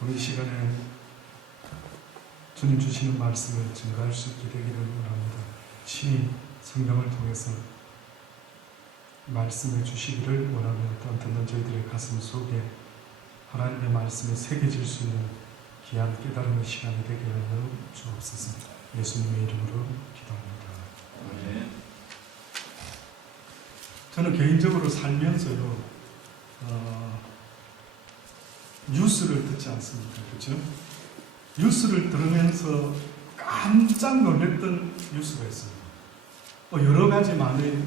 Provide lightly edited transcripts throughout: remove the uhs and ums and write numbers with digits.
우리 이 시간에 주님 주시는 말씀을 증거할 수 있게 되기를 원합니다. 친히 성경을 통해서 말씀해 주시기를 원하며 또한 듣는 저희들의 가슴 속에 하나님의 말씀이 새겨질 수 있는 귀한 깨달음의 시간이 되게 하여 주옵소서. 예수님의 이름으로 기도합니다. 저는 개인적으로 살면서요 뉴스를 듣지 않습니까? 그렇죠? 뉴스를 들으면서 깜짝 놀랐던 뉴스가 있습니다. 여러 가지 많이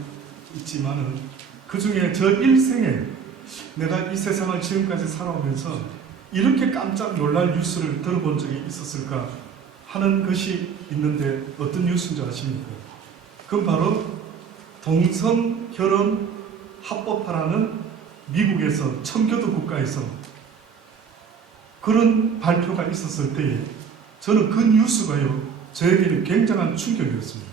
있지만은 그 중에 저 일생에 내가 이 세상을 지금까지 살아오면서 이렇게 깜짝 놀랄 뉴스를 들어본 적이 있었을까 하는 것이 있는데 어떤 뉴스인지 아십니까? 그건 바로 동성 결혼 합법화라는 미국에서 청교도 국가에서 그런 발표가 있었을 때에 저는 그 뉴스가요 저에게는 굉장한 충격이었습니다.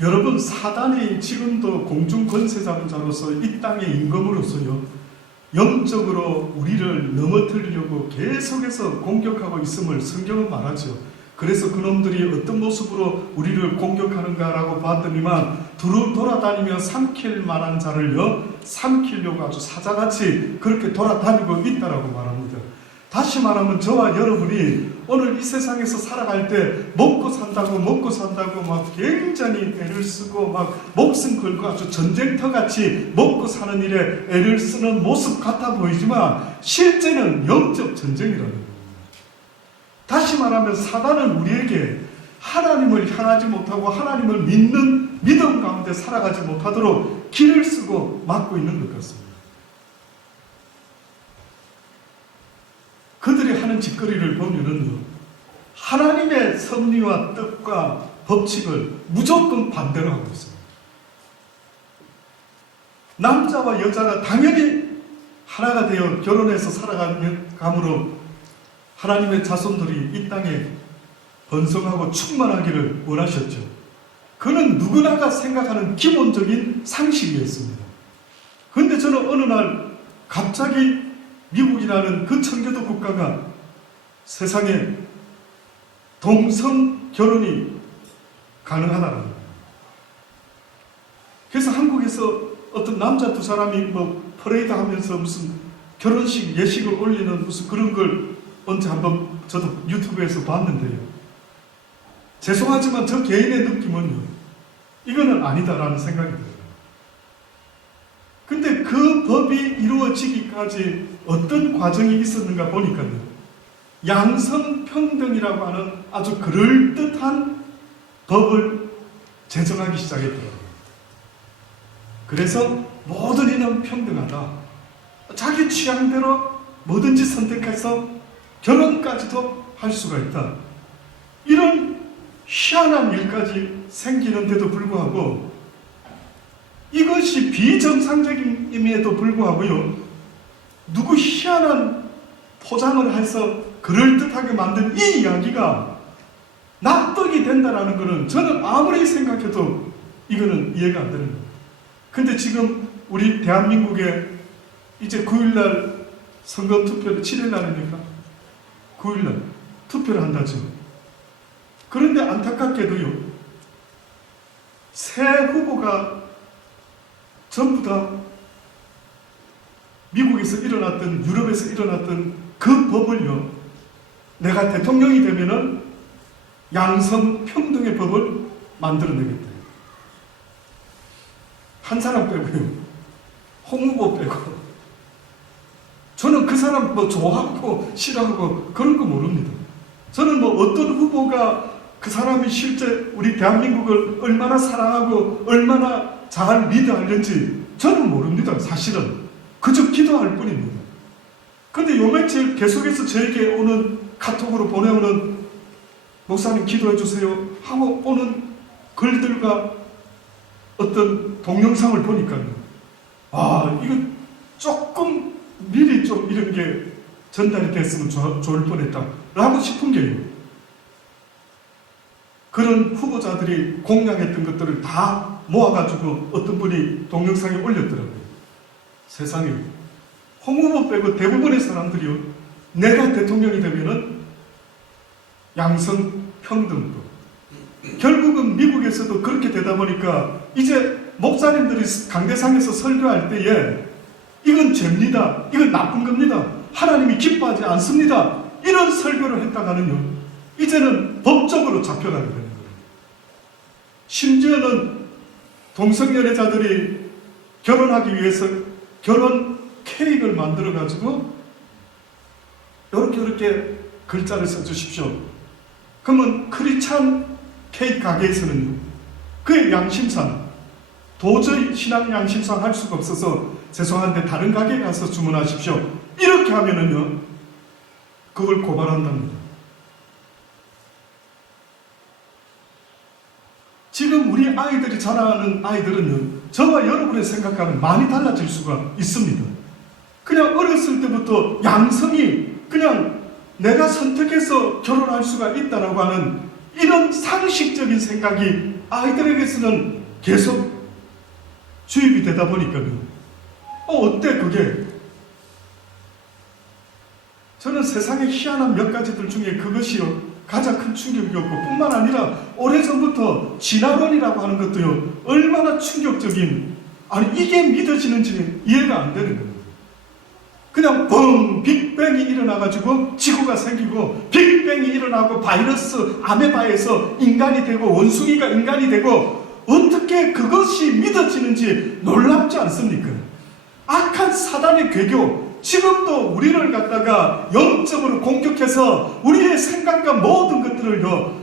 여러분, 사단이 지금도 공중 권세자로서 이 땅의 임금으로서요 영적으로 우리를 넘어뜨리려고 계속해서 공격하고 있음을 성경은 말하죠. 그래서 그놈들이 어떤 모습으로 우리를 공격하는가라고 봤더니만 두루 돌아다니며 삼킬 만한 자를요 삼키려고 아주 사자같이 그렇게 돌아다니고 있다라고 말합니다. 다시 말하면 저와 여러분이 오늘 이 세상에서 살아갈 때 먹고 산다고 막 굉장히 애를 쓰고 막 목숨 걸고 아주 전쟁터같이 먹고 사는 일에 애를 쓰는 모습 같아 보이지만 실제는 영적 전쟁이라는 겁니다. 다시 말하면 사단은 우리에게 하나님을 향하지 못하고 하나님을 믿는 믿음 가운데 살아가지 못하도록 길을 쓰고 막고 있는 것 같습니다. 그들이 하는 짓거리를 보면은 하나님의 섭리와 뜻과 법칙을 무조건 반대로 하고 있습니다. 남자와 여자가 당연히 하나가 되어 결혼해서 살아감으로 하나님의 자손들이 이 땅에 번성하고 충만하기를 원하셨죠. 그는 누구나가 생각하는 기본적인 상식이었습니다. 그런데 저는 어느 날 갑자기 미국이라는 그 청교도 국가가 세상에 동성 결혼이 가능하다는 거예요. 그래서 한국에서 어떤 남자 두 사람이 퍼레이드 하면서 무슨 결혼식 예식을 올리는 무슨 그런 걸 언제 한번 저도 유튜브에서 봤는데요. 죄송하지만 저 개인의 느낌은요, 이거는 아니다라는 생각이 들어요. 근데 그 법이 이루어지기까지 어떤 과정이 있었는가 보니까요, 양성평등이라고 하는 아주 그럴듯한 법을 제정하기 시작했더라고요. 그래서 모든 이는 평등하다. 자기 취향대로 뭐든지 선택해서 결혼까지도 할 수가 있다. 이런 희한한 일까지 생기는데도 불구하고 이것이 비정상적임에도 불구하고요 누구 희한한 포장을 해서 그럴듯하게 만든 이 이야기가 납득이 된다는 것은 저는 아무리 생각해도 이거는 이해가 안 되는 거예요. 근데 지금 우리 대한민국에 이제 9일날 선거 투표를 7일날입니까? 9일날 투표를 한다죠. 그런데 안타깝게도요 새 후보가 전부 다 미국에서 일어났던 유럽에서 일어났던 그 법을요 내가 대통령이 되면은 양성평등의 법을 만들어내겠다. 한 사람 빼고요 홍 후보 빼고. 저는 그 사람 좋아하고 싫어하고 그런 거 모릅니다. 저는 어떤 후보가 그 사람이 실제 우리 대한민국을 얼마나 사랑하고 얼마나 잘 리드하는지 저는 모릅니다. 사실은 그저 기도할 뿐입니다. 그런데 요 며칠 계속해서 저에게 오는 카톡으로 보내오는 목사님 기도해 주세요 하고 오는 글들과 어떤 동영상을 보니까요, 이거 조금 미리 좀 이런 게 전달이 됐으면 좋을 뻔했다 라고 싶은 게요, 그런 후보자들이 공약했던 것들을 다 모아가지고 어떤 분이 동영상에 올렸더라고요. 세상에 홍 후보 빼고 대부분의 사람들이요 내가 대통령이 되면은 양성평등법. 결국은 미국에서도 그렇게 되다 보니까 이제 목사님들이 강대상에서 설교할 때에 이건 죄입니다. 이건 나쁜 겁니다. 하나님이 기뻐하지 않습니다. 이런 설교를 했다가는요, 이제는 법적으로 잡혀가게 되는 거예요. 심지어는 동성연애자들이 결혼하기 위해서 결혼 케이크를 만들어가지고 이렇게 글자를 써주십시오. 그러면 크리스찬 케이크 가게에서는 그의 양심상 도저히 신앙 양심상 할 수가 없어서 죄송한데 다른 가게에 가서 주문하십시오. 이렇게 하면은요, 그걸 고발한답니다. 지금 우리 아이들이 자라는 아이들은요, 저와 여러분의 생각과는 많이 달라질 수가 있습니다. 그냥 어렸을 때부터 양성이 그냥 내가 선택해서 결혼할 수가 있다라고 하는 이런 상식적인 생각이 아이들에게서는 계속 주입이 되다 보니까요. 어때 그게? 저는 세상의 희한한 몇 가지들 중에 그것이요 가장 큰 충격이었고, 뿐만 아니라 오래전부터 진화론이라고 하는 것도요 얼마나 충격적인, 아니 이게 믿어지는지 이해가 안 되는 거예요. 그냥 뻥 빅뱅이 일어나가지고 지구가 생기고, 빅뱅이 일어나고 바이러스 아메바에서 인간이 되고 원숭이가 인간이 되고, 어떻게 그것이 믿어지는지 놀랍지 않습니까? 악한 사단의 괴교, 지금도 우리를 갖다가 영적으로 공격해서 우리의 생각과 모든 것들을요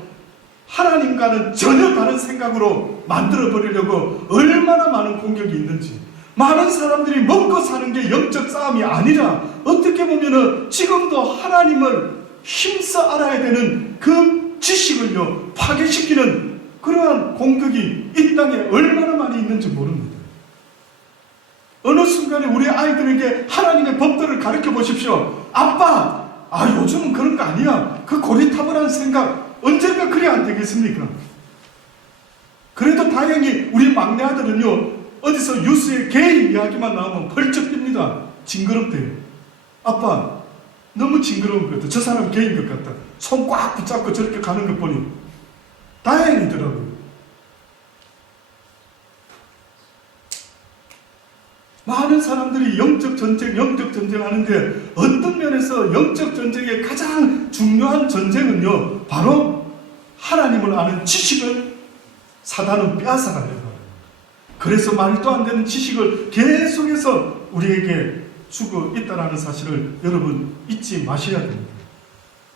하나님과는 전혀 다른 생각으로 만들어버리려고 얼마나 많은 공격이 있는지. 많은 사람들이 먹고 사는 게 영적 싸움이 아니라 어떻게 보면은 지금도 하나님을 힘써 알아야 되는 그 지식을요 파괴시키는 그러한 공격이 이 땅에 얼마나 많이 있는지 모릅니다. 어느 순간에 우리 아이들에게 하나님의 법도를 가르쳐 보십시오. 아빠, 요즘은 그런 거 아니야. 그 고리타분한 생각 언젠가 그래 안 되겠습니까? 그래도 다행히 우리 막내 아들은요 어디서 뉴스에 게이 이야기만 나오면 벌쩍 뜁니다. 징그럽대요. 아빠, 너무 징그러운 것 같아. 저 사람 게이인 것 같다. 손 꽉 붙잡고 저렇게 가는 것 보니 다행이더라고요. 많은 사람들이 영적 전쟁 하는데, 어떤 면에서 영적 전쟁의 가장 중요한 전쟁은요 바로 하나님을 아는 지식을 사단은 빼앗아가려고 합니다. 그래서 말도 안 되는 지식을 계속해서 우리에게 주고 있다는 사실을 여러분 잊지 마셔야 됩니다.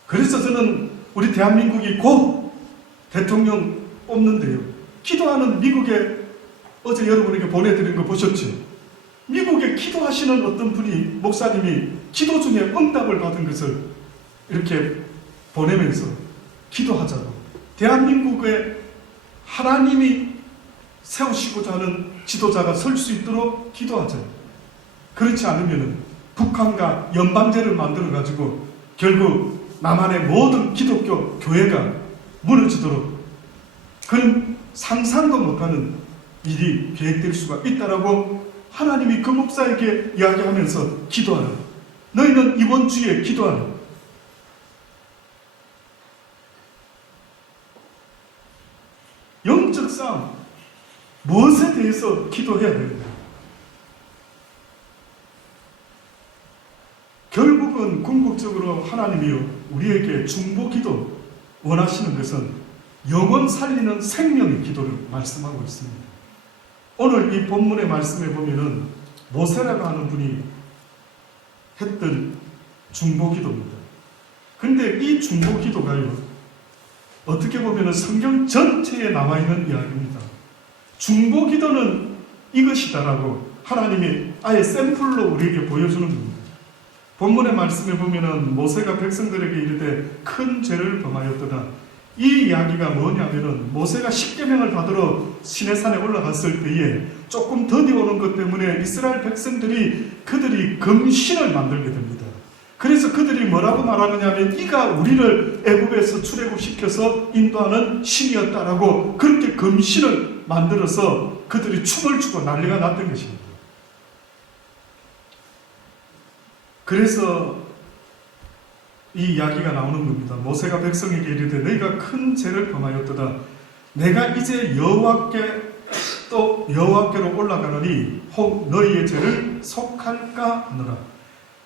그래서 저는 우리 대한민국이 곧 대통령 뽑는데요, 기도하는 미국에 어제 여러분에게 보내드린 거 보셨죠? 미국에 기도하시는 어떤 분이, 목사님이 기도 중에 응답을 받은 것을 이렇게 보내면서 기도하자고, 대한민국에 하나님이 세우시고자 하는 지도자가 설 수 있도록 기도하자. 그렇지 않으면 북한과 연방제를 만들어가지고 결국 남한의 모든 기독교 교회가 무너지도록 그런 상상도 못하는 일이 계획될 수가 있다라고 하나님이 그 목사에게 이야기하면서 기도하라. 너희는 이번 주에 기도하라. 영적 싸움, 무엇에 대해서 기도해야 됩니다. 결국은 궁극적으로 하나님이요 우리에게 중보기도 원하시는 것은 영혼 살리는 생명의 기도를 말씀하고 있습니다. 오늘 이 본문의 말씀에 보면은 모세라고 하는 분이 했던 중보기도입니다. 근데 이 중보기도가요 어떻게 보면은 성경 전체에 남아있는 이야기입니다. 중보기도는 이것이다라고 하나님이 아예 샘플로 우리에게 보여주는 겁니다. 본문의 말씀에 보면은 모세가 백성들에게 이르되 큰 죄를 범하였도다. 이 이야기가 뭐냐면은 모세가 십계명을 받으러 시내산에 올라갔을 때에 조금 더디 오는 것 때문에 이스라엘 백성들이 그들이 금신을 만들게 됩니다. 그래서 그들이 뭐라고 말하느냐면 이가 우리를 애굽에서 출애굽시켜서 인도하는 신이었다라고 그렇게 금신을 만들어서 그들이 춤을 추고 난리가 났던 것입니다. 그래서 이 이야기가 나오는 겁니다. 모세가 백성에게 이르되 너희가 큰 죄를 범하였도다. 내가 이제 여호와께로 올라가노니 혹 너희의 죄를 속할까 하노라.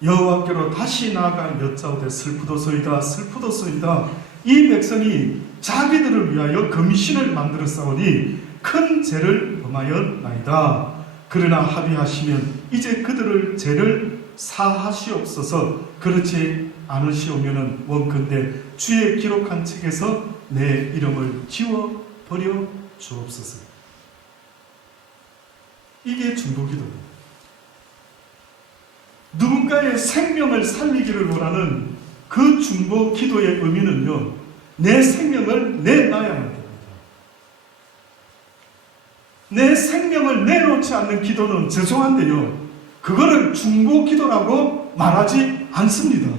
여호와께로 다시 나아가 여짜오되 슬프도소이다 슬프도소이다. 이 백성이 자기들을 위하여 금신을 만들어 싸우니 큰 죄를 범하였나이다. 그러나 합의하시면 이제 그들을 죄를 사하시옵소서. 그렇지 않으시오면은 원컨대 주의 기록한 책에서 내 이름을 지워버려 주옵소서. 이게 중보기도입니다. 누군가의 생명을 살리기를 원하는 그 중보기도의 의미는요, 내 생명을 내놔야 하는 겁니다. 내 생명을 내놓지 않는 기도는 죄송한데요, 그거를 중보기도라고 말하지 않습니다.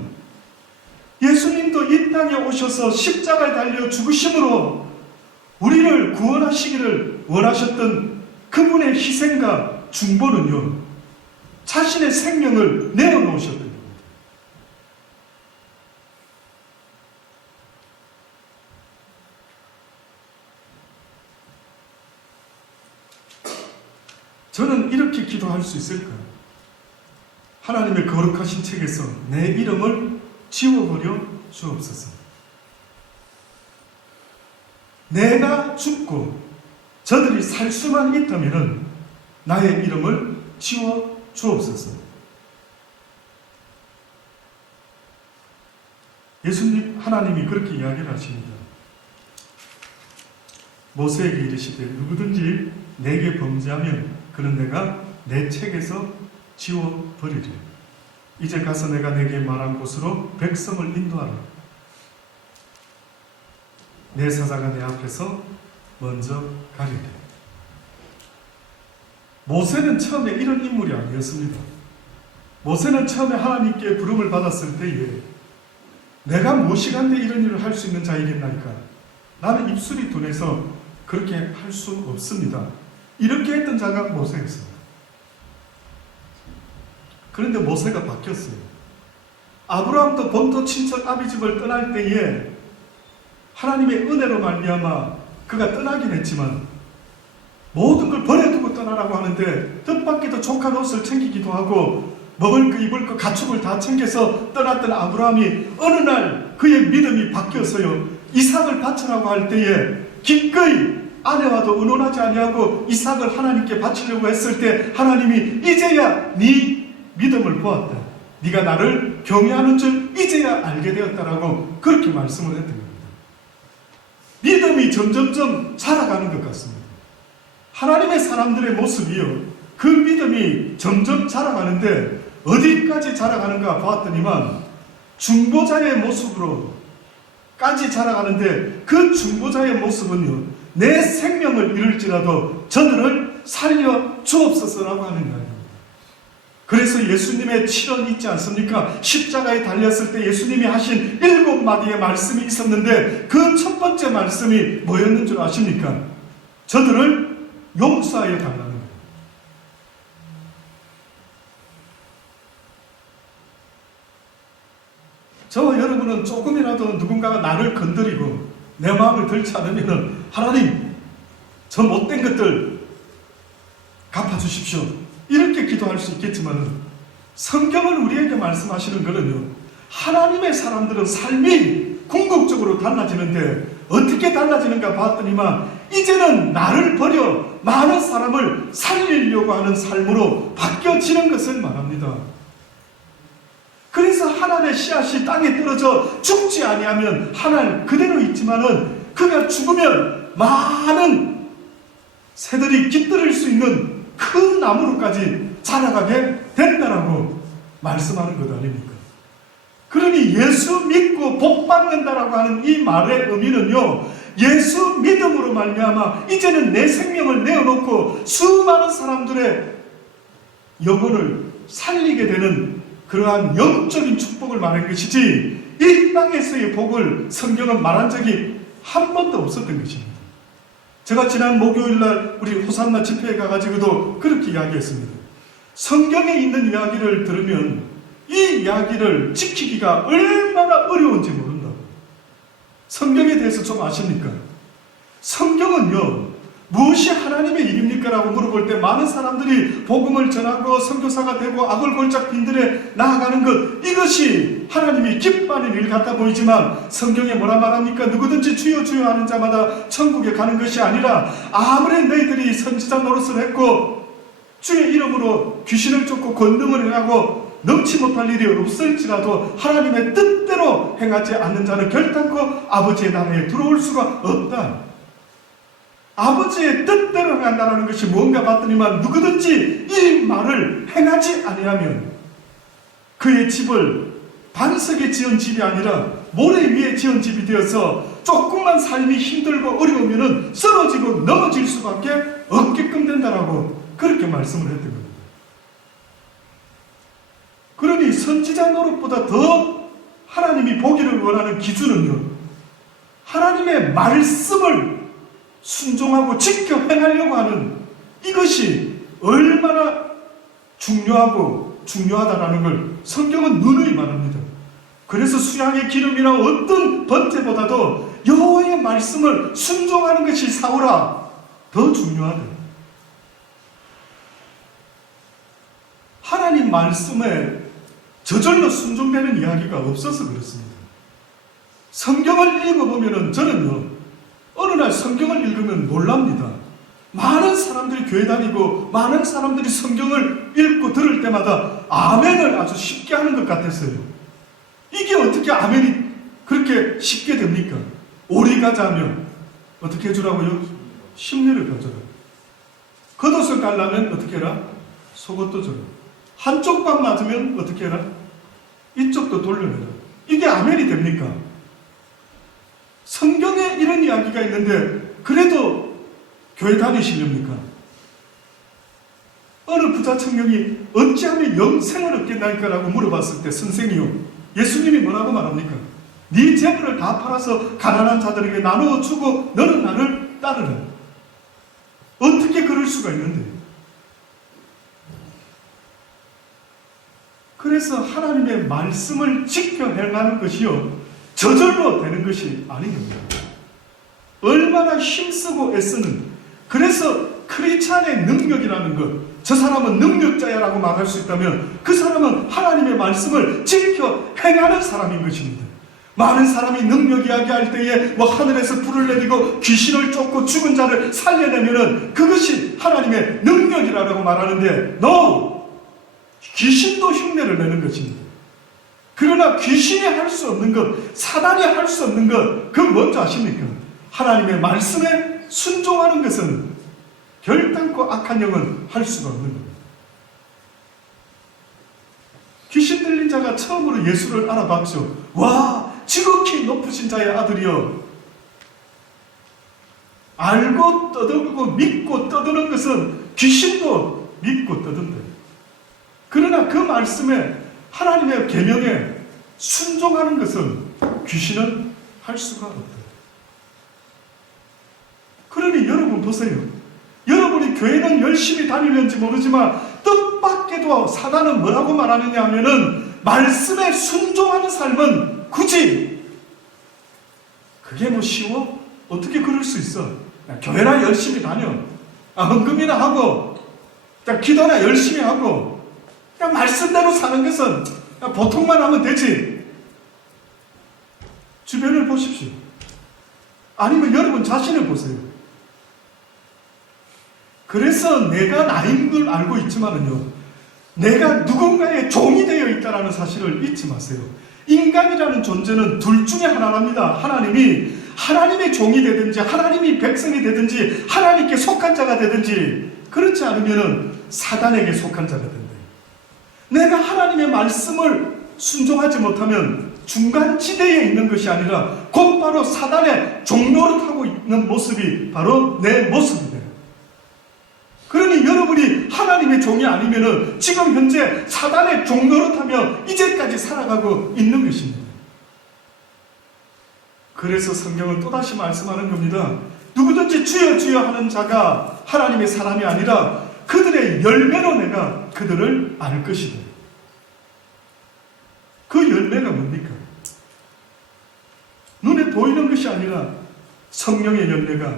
예수님도 이 땅에 오셔서 십자가에 달려 죽으심으로 우리를 구원하시기를 원하셨던 그분의 희생과 중보는요, 자신의 생명을 내어놓으셨던 겁니다. 저는 이렇게 기도할 수 있을까요? 하나님의 거룩하신 책에서 내 이름을 지워버려 주옵소서. 내가 죽고 저들이 살 수만 있다면 나의 이름을 지워 주옵소서. 예수님, 하나님이 그렇게 이야기를 하십니다. 모세에게 이르시되 누구든지 내게 범죄하면 그는 내가 내 책에서 지워버리리. 이제 가서 내가 내게 말한 곳으로 백성을 인도하라. 내 사자가 내 앞에서 먼저 가리리. 모세는 처음에 이런 인물이 아니었습니다. 모세는 처음에 하나님께 부름을 받았을 때에 내가 무엇이간데 이런 일을 할 수 있는 자이겠나이까? 나는 입술이 둔해서 그렇게 할 수 없습니다. 이렇게 했던 자가 모세였습니다. 그런데 모세가 바뀌었어요. 아브라함도 본토 친척 아비집을 떠날 때에 하나님의 은혜로 말미암아 그가 떠나긴 했지만 모든 걸 버려두고 떠나라고 하는데 뜻밖에도 족한 옷을 챙기기도 하고 먹을 거 입을 거 가축을 다 챙겨서 떠났던 아브라함이 어느 날 그의 믿음이 바뀌어서요, 이삭을 바치라고 할 때에 기꺼이 아내와도 의논하지 아니하고 이삭을 하나님께 바치려고 했을 때 하나님이 이제야 네 믿음을 보았다. 네가 나를 경외하는 줄 이제야 알게 되었다라고 그렇게 말씀을 했던 겁니다. 믿음이 점점점 자라가는 것 같습니다. 하나님의 사람들의 모습이요, 그 믿음이 점점 자라가는데 어디까지 자라가는가 보았더니만 중보자의 모습으로까지 자라가는데 그 중보자의 모습은요, 내 생명을 잃을지라도 저들을 살려 주옵소서라고 하는 거예요. 그래서 예수님의 치료 있지 않습니까? 십자가에 달렸을 때 예수님이 하신 7마디의 말씀이 있었는데 그 첫 번째 말씀이 뭐였는 줄 아십니까? 저들을 용서하여 달라는 거예요. 저와 여러분은 조금이라도 누군가가 나를 건드리고 내 마음을 들지 않으면 하나님, 저 못된 것들 갚아주십시오, 이렇게 기도할 수 있겠지만 성경을 우리에게 말씀하시는 것은요, 하나님의 사람들은 삶이 궁극적으로 달라지는데 어떻게 달라지는가 봤더니만 이제는 나를 버려 많은 사람을 살리려고 하는 삶으로 바뀌어지는 것을 말합니다. 그래서 하나님의 씨앗이 땅에 떨어져 죽지 아니하면 하늘 그대로 있지만은 그가 죽으면 많은 새들이 깃들일 수 있는 큰 나무로까지 자라가게 된다라고 말씀하는 것 아닙니까? 그러니 예수 믿고 복 받는다라고 하는 이 말의 의미는요, 예수 믿음으로 말미암아 이제는 내 생명을 내어놓고 수많은 사람들의 영혼을 살리게 되는 그러한 영적인 축복을 말한 것이지, 이 땅에서의 복을 성경은 말한 적이 한 번도 없었던 것입니다. 제가 지난 목요일날 우리 호산나 집회에 가가지고도 그렇게 이야기했습니다. 성경에 있는 이야기를 들으면 이 이야기를 지키기가 얼마나 어려운지 모른다고. 성경에 대해서 좀 아십니까? 성경은요, 무엇이 하나님의 일입니까? 라고 물어볼 때 많은 사람들이 복음을 전하고 선교사가 되고 악을 골짝 빈들에 나아가는 것, 이것이 하나님이 기뻐하는 일 같아 보이지만 성경에 뭐라 말합니까? 누구든지 주여 주여 하는 자마다 천국에 가는 것이 아니라 아무리 너희들이 선지자 노릇을 했고 주의 이름으로 귀신을 쫓고 권능을 행하고 넘치 못할 일이 없을지라도 하나님의 뜻대로 행하지 않는 자는 결단코 아버지의 나라에 들어올 수가 없다. 아버지의 뜻대로 행한다는 것이 뭔가 봤더니만 누구든지 이 말을 행하지 아니하면 그의 집을 반석에 지은 집이 아니라 모래 위에 지은 집이 되어서 조금만 삶이 힘들고 어려우면 쓰러지고 넘어질 수밖에 없게끔 된다라고 그렇게 말씀을 했던 겁니다. 그러니 선지자 노릇보다 더 하나님이 보기를 원하는 기준은요, 하나님의 말씀을 순종하고 지켜 행하려고 하는 이것이 얼마나 중요하고 중요하다라는 걸 성경은 누누이 말합니다. 그래서 수양의 기름이나 어떤 번제보다도 여호와의 말씀을 순종하는 것이 사오라 더 중요하다. 하나님 말씀에 저절로 순종되는 이야기가 없어서 그렇습니다. 성경을 읽어보면 저는요, 어느 날 성경을 읽으면 놀랍니다. 많은 사람들이 교회 다니고 많은 사람들이 성경을 읽고 들을 때마다 아멘을 아주 쉽게 하는 것 같았어요. 이게 어떻게 아멘이 그렇게 쉽게 됩니까? 오리 가자면 어떻게 해주라고요? 심리를 가져라. 겉옷을 깔라면 어떻게 해라? 속옷도 줘라. 한쪽 밥 맞으면 어떻게 해라? 이쪽도 돌려내라. 이게 아멘이 됩니까? 성경에 이런 이야기가 있는데 그래도 교회 다니시렵니까? 어느 부자 청년이 어찌하면 영생을 얻겠나이까 라고 물어봤을 때 선생이요, 예수님이 뭐라고 말합니까? 네 재물을 다 팔아서 가난한 자들에게 나누어 주고 너는 나를 따르라. 어떻게 그럴 수가 있는데? 그래서 하나님의 말씀을 지켜 행하는 것이요, 저절로 되는 것이 아닙니다. 얼마나 힘쓰고 애쓰는, 그래서 크리스찬의 능력이라는 것, 저 사람은 능력자야라고 말할 수 있다면 그 사람은 하나님의 말씀을 지켜 행하는 사람인 것입니다. 많은 사람이 능력 이야기할 때에 뭐 하늘에서 불을 내리고 귀신을 쫓고 죽은 자를 살려내면은 그것이 하나님의 능력이라고 말하는데, no! 귀신도 흉내를 내는 것입니다. 그러나 귀신이 할 수 없는 것, 사단이 할 수 없는 것, 그건 뭔지 아십니까? 하나님의 말씀에 순종하는 것은 결단코 악한 영은 할 수가 없는 겁니다. 귀신 들린 자가 처음으로 예수를 알아봤죠. 와, 지극히 높으신 자의 아들이여. 알고 떠들고 믿고 떠드는 것은 귀신도 믿고 떠든다. 그러나 그 말씀에 하나님의 계명에 순종하는 것은 귀신은 할 수가 없다. 그러니 여러분 보세요. 여러분이 교회는 열심히 다니는지 모르지만 뜻밖에도 사단은 뭐라고 말하느냐 하면은 말씀에 순종하는 삶은 굳이 그게 뭐 쉬워? 어떻게 그럴 수 있어? 교회나 열심히 다녀. 헌금이나 하고 기도나 열심히 하고 그냥 말씀대로 사는 것은 보통만 하면 되지. 주변을 보십시오. 아니면 여러분 자신을 보세요. 그래서 내가 나인 걸 알고 있지만은요, 내가 누군가의 종이 되어 있다는 사실을 잊지 마세요. 인간이라는 존재는 둘 중에 하나랍니다. 하나님이 하나님의 종이 되든지 하나님이 백성이 되든지 하나님께 속한 자가 되든지, 그렇지 않으면 사단에게 속한 자가 된다. 내가 하나님의 말씀을 순종하지 못하면 중간지대에 있는 것이 아니라 곧바로 사단의 종노릇하고 있는 모습이 바로 내 모습이다. 그러니 여러분이 하나님의 종이 아니면 지금 현재 사단의 종노릇하며 이제까지 살아가고 있는 것입니다. 그래서 성경은 또다시 말씀하는 겁니다. 누구든지 주여 주여 하는 자가 하나님의 사람이 아니라 그들의 열매로 내가 그들을 알 것이다. 그 열매가 뭡니까? 보이는 것이 아니라 성령의 열매가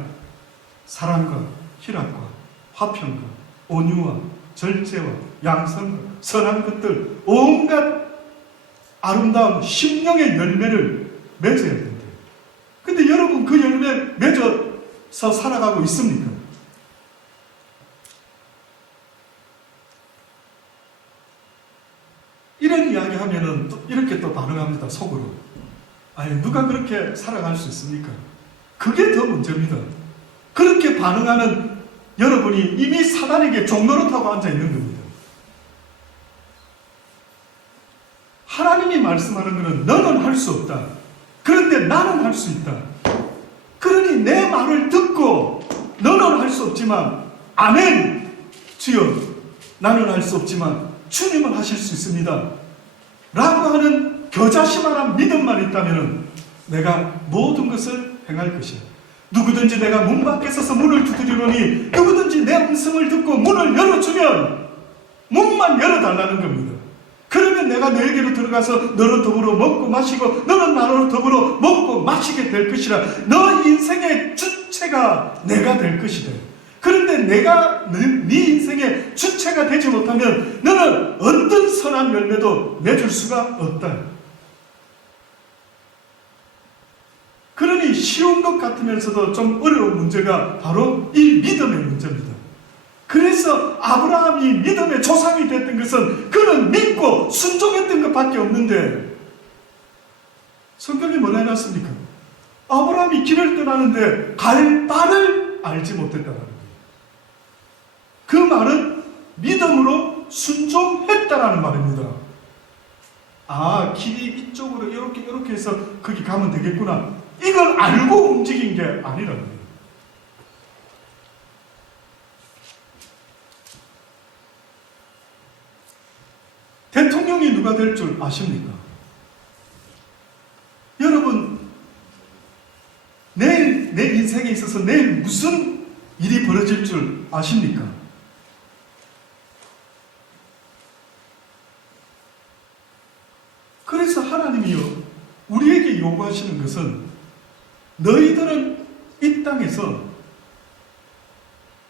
사랑과 희락과 화평과 온유와 절제와 양성과 선한 것들 온갖 아름다운 심령의 열매를 맺어야 된대요. 근데 여러분 그 열매 맺어서 살아가고 있습니까? 이런 이야기 하면은 또 이렇게 또 반응합니다. 속으로. 아니 누가 그렇게 살아갈 수 있습니까? 그게 더 문제입니다. 그렇게 반응하는 여러분이 이미 사단에게 종노릇하고 앉아 있는 겁니다. 하나님이 말씀하는 것은 너는 할 수 없다. 그런데 나는 할 수 있다. 그러니 내 말을 듣고 너는 할 수 없지만 아멘 주여 나는 할 수 없지만 주님은 하실 수 있습니다. 라고 하는 겨자씨만한 믿음만 있다면 내가 모든 것을 행할 것이야. 누구든지 내가 문 밖에 서서 문을 두드리노니 누구든지 내 음성을 듣고 문을 열어주면 문만 열어달라는 겁니다. 그러면 내가 너에게로 들어가서 너로 더불어 먹고 마시고 너는 나로 더불어 먹고 마시게 될 것이라. 너 인생의 주체가 내가 될 것이다. 그런데 내가 네 인생의 주체가 되지 못하면 너는 어떤 선한 열매도 맺을 수가 없다. 그러니 쉬운 것 같으면서도 좀 어려운 문제가 바로 이 믿음의 문제입니다. 그래서 아브라함이 믿음의 조상이 됐던 것은 그는 믿고 순종했던 것밖에 없는데 성경이 뭐라 해놨습니까? 아브라함이 길을 떠나는데 갈 바를 알지 못했다는 거예요. 그 말은 믿음으로 순종했다라는 말입니다. 아, 길이 이쪽으로 이렇게 해서 거기 가면 되겠구나. 이걸 알고 움직인 게 아니라는 거예요. 대통령이 누가 될 줄 아십니까? 여러분, 내일 내 인생에 있어서 내일 무슨 일이 벌어질 줄 아십니까? 그래서 하나님이요 우리에게 요구하시는 것은 너희들은 이 땅에서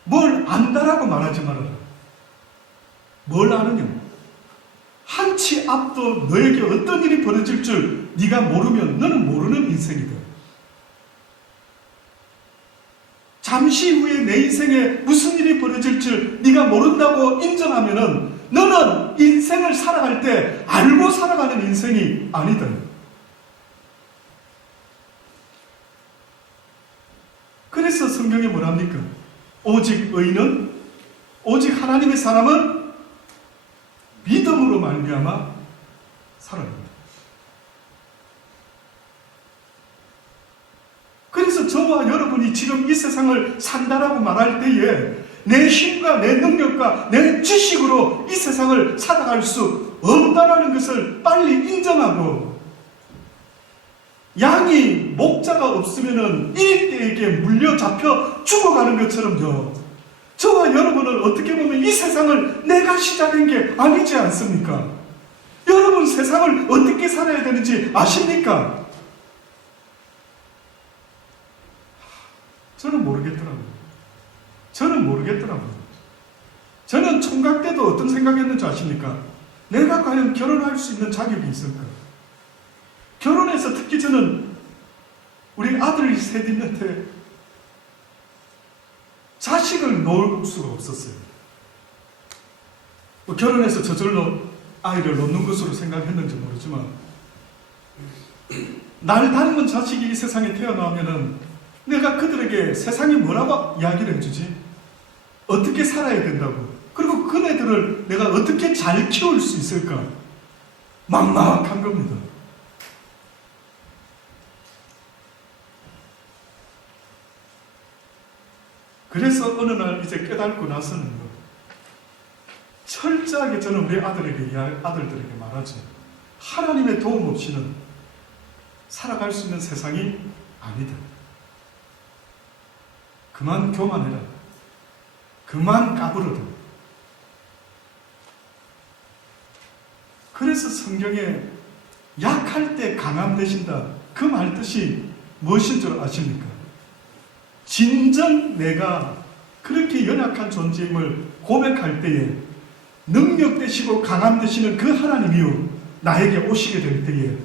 뭘 안다라고 말하지 말아라. 뭘 아느냐? 한치 앞도 너에게 어떤 일이 벌어질 줄 네가 모르면 너는 모르는 인생이다. 잠시 후에 내 인생에 무슨 일이 벌어질 줄 네가 모른다고 인정하면은 너는 인생을 살아갈 때 알고 살아가는 인생이 아니다. 그래서 성경에 뭐랍니까? 오직 의인은, 오직 하나님의 사람은 믿음으로 말미암아 살아갑니다. 그래서 저와 여러분이 지금 이 세상을 산다라고 말할 때에 내 힘과 내 능력과 내 지식으로 이 세상을 살아갈 수 없다라는 것을 빨리 인정하고, 양이 목자가 없으면은 일대에게 물려잡혀 죽어가는 것처럼요, 저와 여러분은 어떻게 보면 이 세상을 내가 시작한 게 아니지 않습니까? 여러분 세상을 어떻게 살아야 되는지 아십니까? 저는 모르겠더라고요. 저는 총각 때도 어떤 생각했는지 아십니까? 내가 과연 결혼할 수 있는 자격이 있을까? 결혼해서 특히 저는 우리 아들이 셋 있는데 자식을 놓을 수가 없었어요. 뭐 결혼해서 저절로 아이를 놓는 것으로 생각했는지 모르지만, 날 닮은 자식이 이 세상에 태어나면은 내가 그들에게 세상이 뭐라고 이야기를 해주지? 어떻게 살아야 된다고? 그리고 그네들을 내가 어떻게 잘 키울 수 있을까? 막막한 겁니다. 그래서 어느 날 이제 깨닫고 나서는 철저하게 저는 우리 아들들에게 말하죠. 하나님의 도움 없이는 살아갈 수 있는 세상이 아니다. 그만 교만해라. 그만 까불어라. 그래서 성경에 약할 때 강함 되신다, 그 말 뜻이 무엇인 줄 아십니까? 진정 내가 그렇게 연약한 존재임을 고백할 때에 능력 되시고 강함 되시는 그 하나님이요 나에게 오시게 될 때에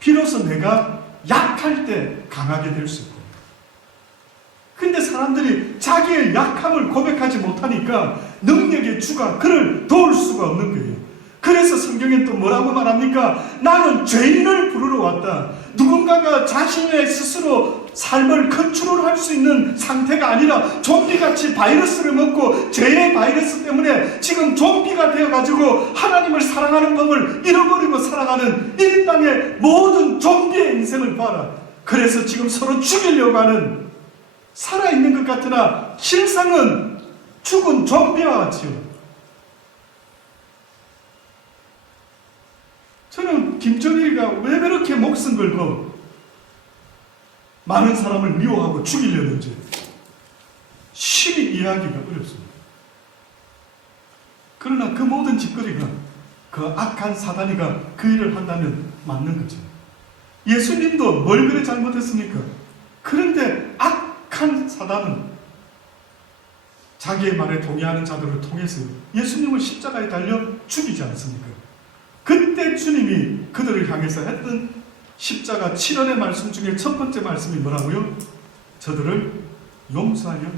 비로소 내가 약할 때 강하게 될 수 있고, 근데 사람들이 자기의 약함을 고백하지 못하니까 능력의 주가 그를 도울 수가 없는 거예요. 그래서 성경에 또 뭐라고 말합니까? 나는 죄인을 부르러 왔다. 누군가가 자신의 스스로 삶을 컨트롤할 수 있는 상태가 아니라 좀비같이 바이러스를 먹고 죄의 바이러스 때문에 지금 좀비가 되어가지고 하나님을 사랑하는 법을 잃어버리고 살아가는 이 땅의 모든 좀비의 인생을 봐라. 그래서 지금 서로 죽이려고 하는, 살아있는 것 같으나 실상은 죽은 좀비와 같지요. 저는 김정일이가 왜 그렇게 목숨 걸고 많은 사람을 미워하고 죽이려는지 심히 이해하기가 어렵습니다. 그러나 그 모든 짓거리가 그 악한 사단이가 그 일을 한다면 맞는 거죠. 예수님도 뭘 그래 잘못했습니까? 그런데 악한 사단은 자기의 말에 동의하는 자들을 통해서 예수님을 십자가에 달려 죽이지 않습니까? 그때 주님이 그들을 향해서 했던 십자가 7원의 말씀 중에 첫 번째 말씀이 뭐라고요? 저들을 용서하여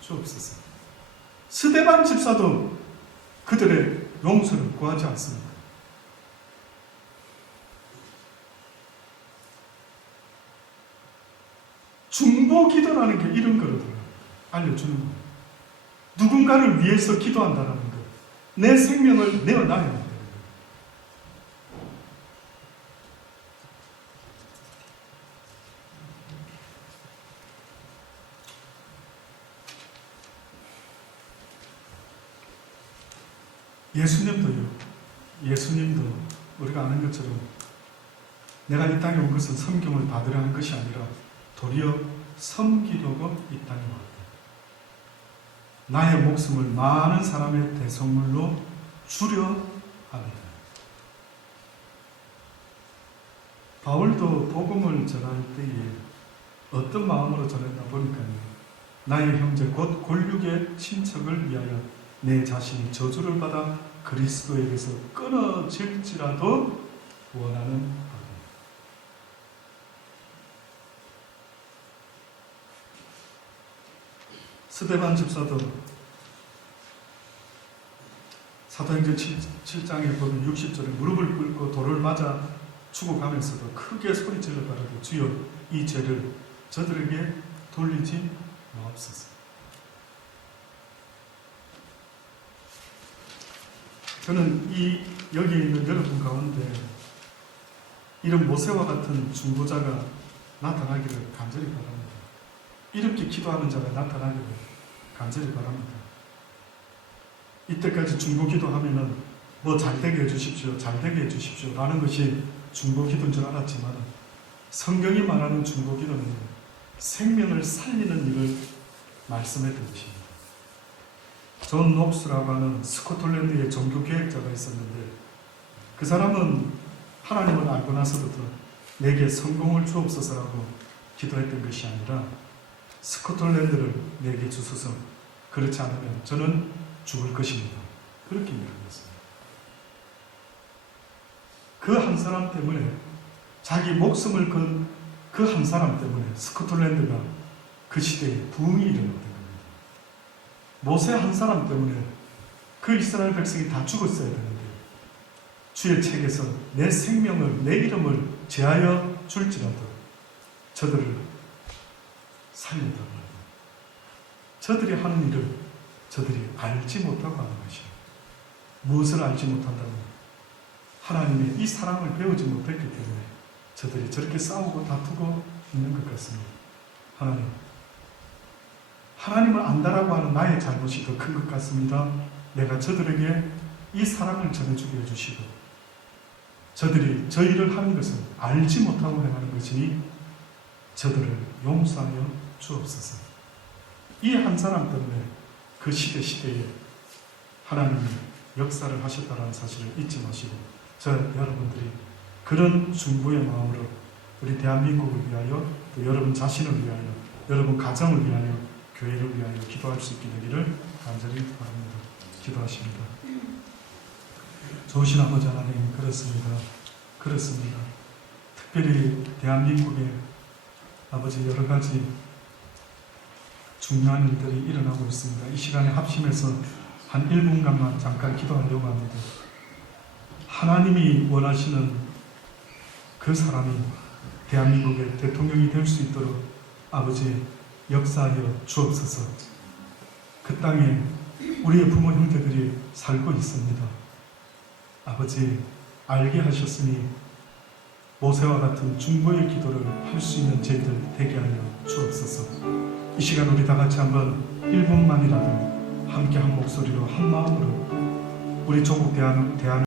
주옵소서. 스데반 집사도 그들의 용서를 구하지 않습니다. 중보기도라는 게 이런 거거든요. 알려주는 거예요. 누군가를 위해서 기도한다는 것. 내 생명을 내어놔야 합니다. 예수님도 우리가 아는 것처럼 내가 이 땅에 온 것은 성경을 받으려 한 것이 아니라 도리어 섬기려고 이 땅에 왔다. 나의 목숨을 많은 사람의 대성물로 주려 합니다. 바울도 복음을 전할 때에 어떤 마음으로 전했나 보니까요. 나의 형제 곧 골육의 친척을 위하여 내 자신이 저주를 받아 그리스도에게서 끊어질지라도 원하는 바입니다. 스데반 집사도 사도행전 7장에 보면 60절에 무릎을 꿇고 돌을 맞아 죽어가면서도 크게 소리질러 가라되 주여 이 죄를 저들에게 돌리지 마옵소서. 저는 여기 있는 여러분 가운데 이런 모세와 같은 중보자가 나타나기를 간절히 바랍니다. 이렇게 기도하는 자가 나타나기를 간절히 바랍니다. 이때까지 중보기도 하면은 뭐 잘되게 해주십시오, 잘되게 해주십시오 라는 것이 중보기도인 줄 알았지만 성경이 말하는 중보기도는 생명을 살리는 일을 말씀했던 것입니다. 존 녹스라고 하는 스코틀랜드의 종교개혁자가 있었는데 그 사람은 하나님을 알고 나서부터 내게 성공을 주옵소서라고 기도했던 것이 아니라 스코틀랜드를 내게 주소서, 그렇지 않으면 저는 죽을 것입니다. 그렇게 이야기했습니다. 그 한 사람 때문에, 자기 목숨을 건 그 한 사람 때문에 스코틀랜드가 그 시대에 부흥이 일어났던 겁니다. 모세 한 사람 때문에 그 이스라엘 백성이 다 죽었어야 되는데 주의 책에서 내 생명을, 내 이름을 제하여 줄지라도 저들을 살린다고 합니다. 저들이 하는 일을 저들이 알지 못하고 하는 것이에요. 무엇을 알지 못한다면 하나님의 이 사랑을 배우지 못했기 때문에 저들이 저렇게 싸우고 다투고 있는 것 같습니다. 하나님을 안다라고 하는 나의 잘못이 더 큰 것 같습니다. 내가 저들에게 이 사랑을 전해주게 해주시고 저들이 저 일을 하는 것은 알지 못하고 행하는 것이니 저들을 용서하여 주옵소서. 이 한 사람 때문에 그 시대에 하나님이 역사를 하셨다는 사실을 잊지 마시고 저 여러분들이 그런 중보의 마음으로 우리 대한민국을 위하여 또 여러분 자신을 위하여 여러분 가정을 위하여 교회를 위하여 기도할 수 있게 되기를 간절히 바랍니다. 기도하십니다. 좋으신 아버지 하나님, 그렇습니다. 특별히 대한민국에 아버지 여러 가지 중요한 일들이 일어나고 있습니다. 이 시간에 합심해서 한 1분간만 잠깐 기도하려고 합니다. 하나님이 원하시는 그 사람이 대한민국의 대통령이 될 수 있도록 아버지 역사하여 주옵소서. 그 땅에 우리의 부모 형제들이 살고 있습니다. 아버지 알게 하셨으니 모세와 같은 중보의 기도를 할 수 있는 저희들 되게 하여 주옵소서. 이 시간 우리 다 같이 한번 1분만이라도 함께 한 목소리로 한 마음으로 우리 조국 대한